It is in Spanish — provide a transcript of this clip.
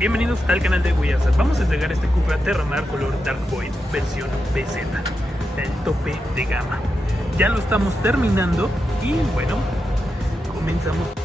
Bienvenidos al canal de Weird. Vamos a entregar este Cupra Terramar color Dark Void versión BZ, el tope de gama. Ya lo estamos terminando y bueno, comenzamos.